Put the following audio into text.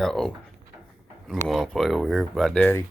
Uh-oh. You want to play over here by daddy?